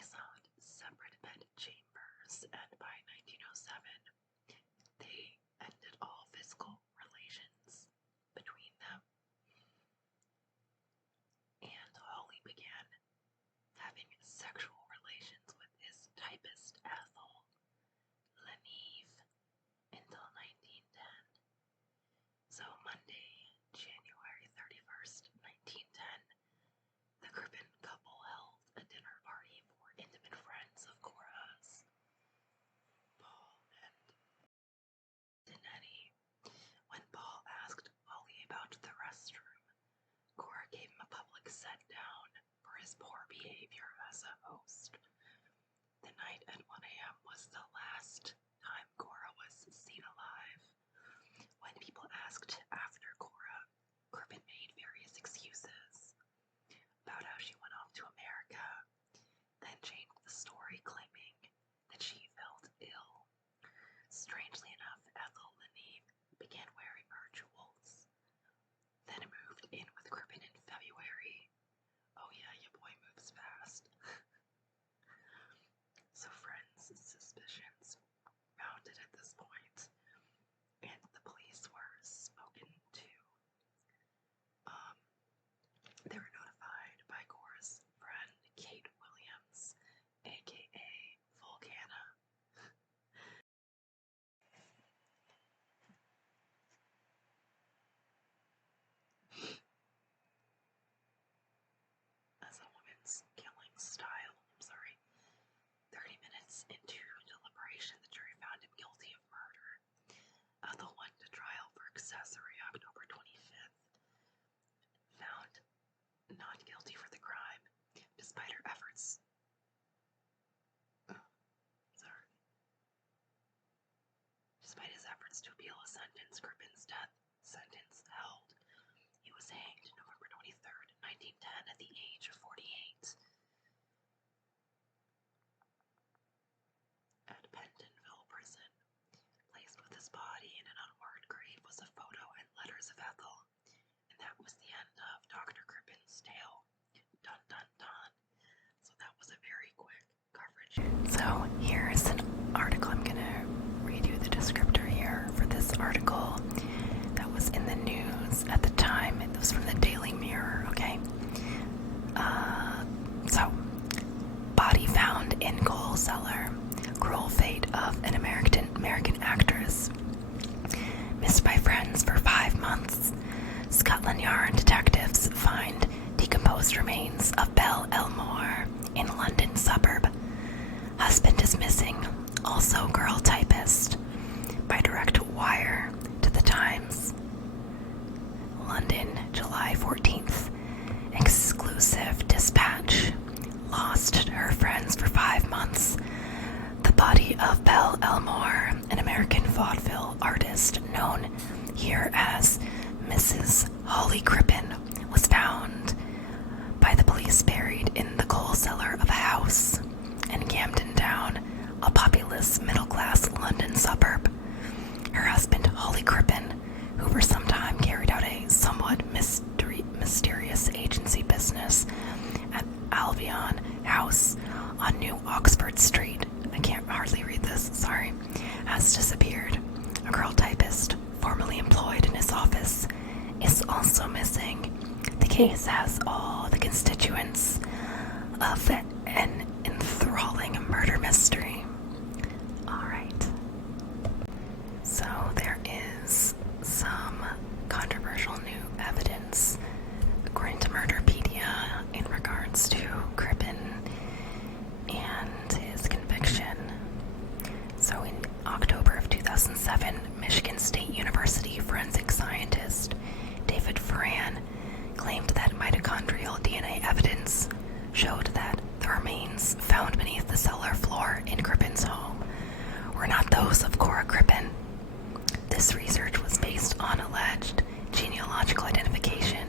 They sought separate bed chambers, and by 1907, they ended all physical relations between them. And Holly began having sexual relations with his typist Ethel Leneve until 1910. So Monday, January 31st, 1910, the Crippen couple held a dinner party for intimate friends of Cora's, Paul and Dinetti. When Paul asked Holly about the restroom, Cora gave him a public set-down for his poor behavior as a host. The night at 1 a.m. was the last time Cora was seen alive. When people asked after Cora, Crippen made various excuses about how she went off to America, then changed the story claiming that she felt ill. Strangely enough, Ethel Leneve began wearing her jewels, then moved in with Crippen in February. Oh yeah, your boy moves fast. So friends' suspicions mounted at this point, and the police were spoken to. They were notified by Cora's friend Kate Williams, aka Volcana. As a woman's killing style, 30 minutes into deliberation, the jury found him guilty of murder. Ethel went to trial for accessory October 25th, found not guilty for the crime, despite her efforts. Despite his efforts to appeal a sentence, Crippen's death sentence held. He was hanged November 23rd, 1910, at the age of 48. At Pentonville Prison, placed with his body in an unmarked grave, was a photo and letters of Ethel. And that was the end of Dr. Crippen's tale. Dun dun dun. So that was a very quick coverage. So here's an article. I'm gonna read you the descriptor here for this article that was in the news at the time. It was from the Daily Mirror, okay? So, body found in coal cellar. Cruel fate of an American actress. Missed by friends for 5 months. Scotland Yard detectives find decomposed remains of Belle Elmore in London suburb. Husband is missing, also girl typist. By direct wire to the Times. London, July 14th. Exclusive dispatch. Lost her friends for 5 months. The body of Belle Elmore, an American vaudeville artist known here as Mrs. Holly Crippen, was found by the police buried in the coal cellar of a house in Camden Town, a populous middle-class London suburb. Her husband, Holly Crippen, who for some time carried out a somewhat mysterious agency business at Albion House on New Oxford Street, I can't hardly read this, sorry, has disappeared. A girl typist, formerly employed in his office, is also missing. The case has all the constituents of an enthralling murder mystery. Alright. So there is some controversial new evidence, according to Murderpedia, in regards to Crippen and his conviction. So in October of 2007, Michigan State University forensic scientist David Ferran claimed that mitochondrial DNA evidence showed that the remains found beneath the cellar floor in Crippen's home were not those of Cora Crippen. This research was based on alleged genealogical identification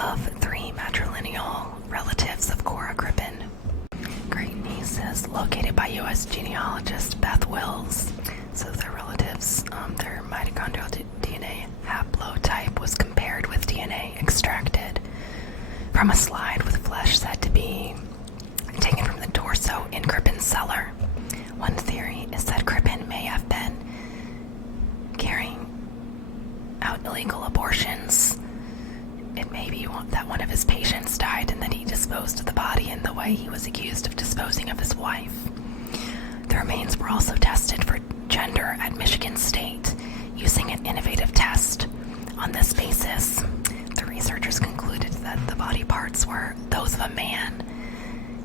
of 3 matrilineal relatives of Cora Crippen. Great nieces located by U.S. genealogist Beth Wills. So their relatives, their mitochondrial DNA haplotype was compared with DNA extracted from a slide with flesh said to be taken from the cellar. One theory is that Crippen may have been carrying out illegal abortions. It may be that one of his patients died and that he disposed of the body in the way he was accused of disposing of his wife. The remains were also tested for gender at Michigan State using an innovative test. On this basis, the researchers concluded that the body parts were those of a man.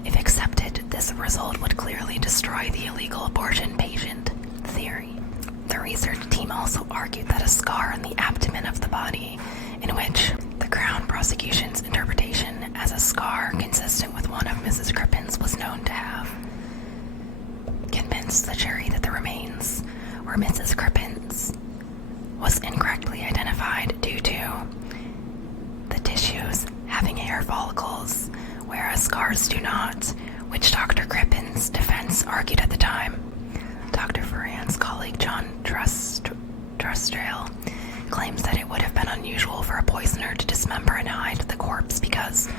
If accepted, this result would clearly destroy the illegal abortion patient theory. The research team also argued that a scar on the abdomen of the body, in which the Crown prosecution's interpretation as a scar consistent with one of Mrs. Crippen's was known to have, convinced the jury that the remains were Mrs. Crippen's, was incorrectly identified due to the tissues having hair follicles, whereas scars do not, which Dr. Crippen's defense argued at the time. Dr. Ferran's colleague John Trustrale claims that it would have been unusual for a poisoner to dismember and hide the corpse because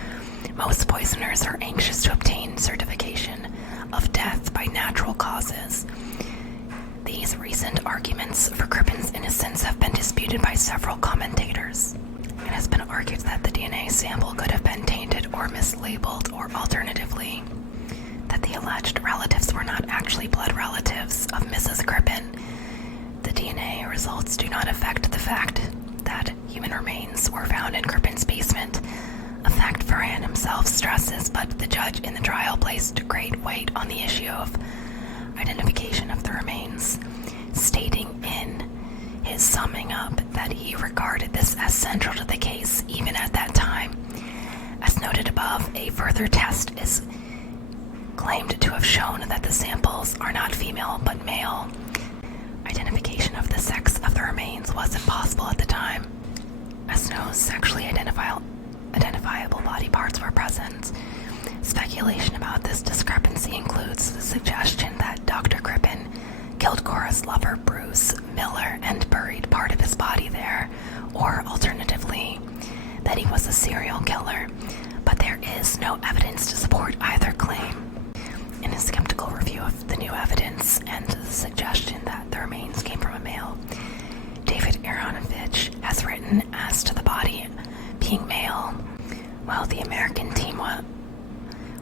most poisoners are anxious to obtain certification of death by natural causes. These recent arguments for Crippen's innocence have been disputed by several commentators. It has been argued that the DNA sample could have been tainted or mislabeled, or alternatively, that the alleged relatives were not actually blood relatives of Mrs. Crippen. The DNA results do not affect the fact that human remains were found in Crippen's basement, a fact Ferran himself stresses, but the judge in the trial placed great weight on the issue of identification of the remains, stating in his summing up that he regarded this as central to the case even at that time. As noted above, a further test is claimed to have shown that the samples are not female but male. Identification of the sex of the remains was impossible at the time, as no sexually identifiable body parts were present. Speculation about this discrepancy includes the suggestion that Dr. Crippen killed Cora's lover Bruce Miller and buried part of his body there, or alternatively, that he was a serial killer, but there is no evidence to support either claim. In a skeptical review of the new evidence and the suggestion that the remains came from a male, David Aronovich has written as to the body being male, while the American team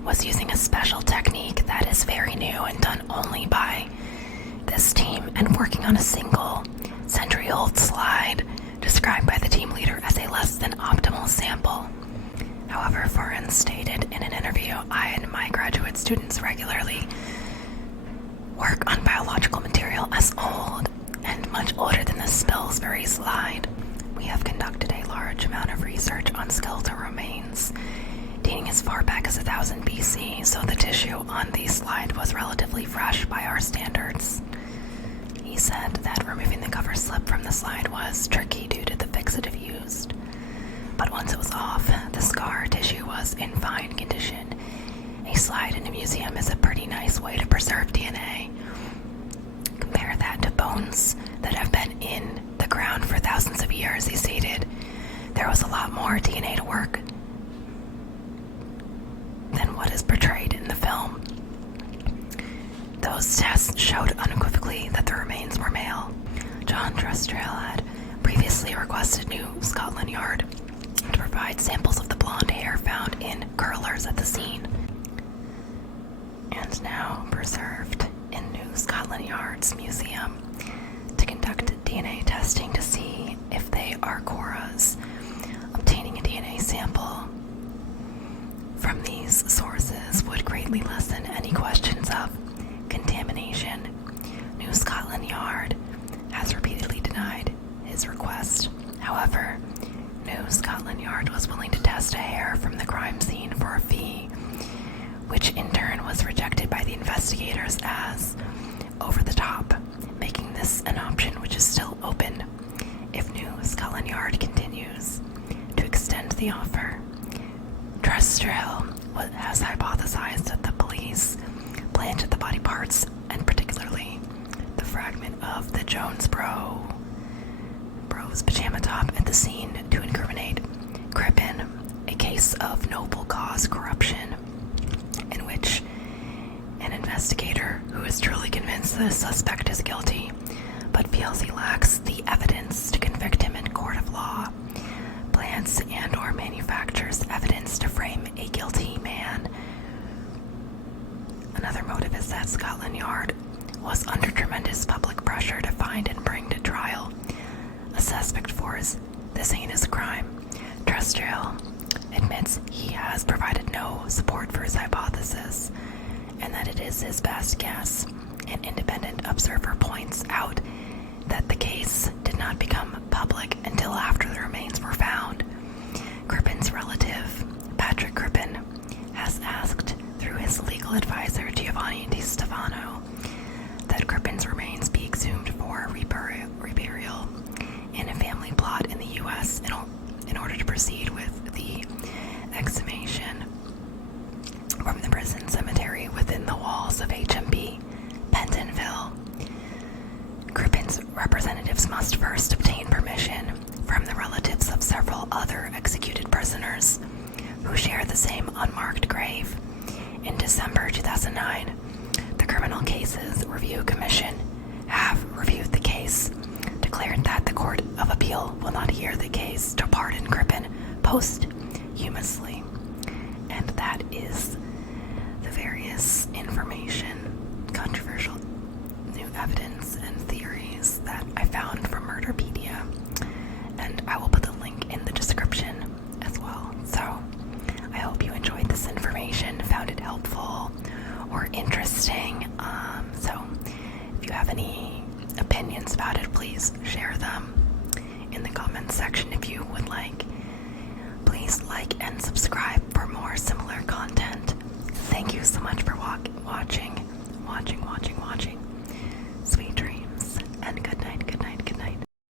was using a special technique that is very new and done only by this team and working on a single century-old slide described by the team leader as a less than optimal sample. However, Ferran stated in an interview, "I and my graduate students regularly work on biological material as old and much older than the Spilsbury slide. We have conducted a large amount of research on skeletal remains dating as far back as 1000 BC, so the tissue on the slide was relatively fresh by our standards." He said that removing the cover slip from the slide was tricky due to the fixative used, but once it was off, the scar tissue was in fine condition. A slide in a museum is a pretty nice way to preserve DNA. Compare that to bones that have been in the ground for thousands of years, he stated. There was a lot more DNA to work than what is portrayed in the film. Those tests showed unequivocally that the remains were male. John Trustrale had previously requested New Scotland Yard to provide samples of the blonde hair found in curlers at the scene, and now preserved in New Scotland Yard's museum, to conduct DNA testing to see if they are Cora's. Obtaining a DNA sample from these sources would greatly lessen any questions of contamination. New Scotland Yard has repeatedly denied his request. However, New Scotland Yard was willing to test a hair from the crime scene for a fee, which in turn was rejected by the investigators as over the top, making this an option which is still open if New Scotland Yard continues to extend the offer. Trustrale has hypothesized that the police planted the body parts, and particularly the fragment of the Jones bro's pajama top at the scene, to incriminate Crippen, a case of noble cause corruption in which an investigator is truly convinced the suspect is guilty, but feels he lacks the evidence to convict him in court of law, plants and/or manufactures evidence to frame a guilty man. Another motive is that Scotland Yard was under tremendous public pressure to find and bring to trial a suspect for this heinous crime. Trestrail admits he has provided no support for his hypothesis and that it is his best guess. An independent observer points out that the case did not become public until after the remains were found. Crippen's relative, Patrick Crippen, has asked through his legal advisor Giovanni Di Stefano that Crippen's remains be exhumed for reburial in a family plot in the U.S. in order to proceed with the exhumation from the prison cemetery within the walls of HMP Pentonville. Crippen's representatives must first obtain permission from the relatives of several other executed prisoners who share the same unmarked grave. In December 2009, the Criminal Cases Review Commission have reviewed the case, declared that the Court of Appeal will not hear the case to pardon Crippen posthumously. And that is the various information, controversial new evidence, and theories that I found from Murderpedia. And I will put the link in the description as well. So I hope you enjoyed this information, found it helpful or interesting. So if you have any opinions about it, please share them in the comments section if you would like. Please like and subscribe for more similar content. Thank you so much for watching,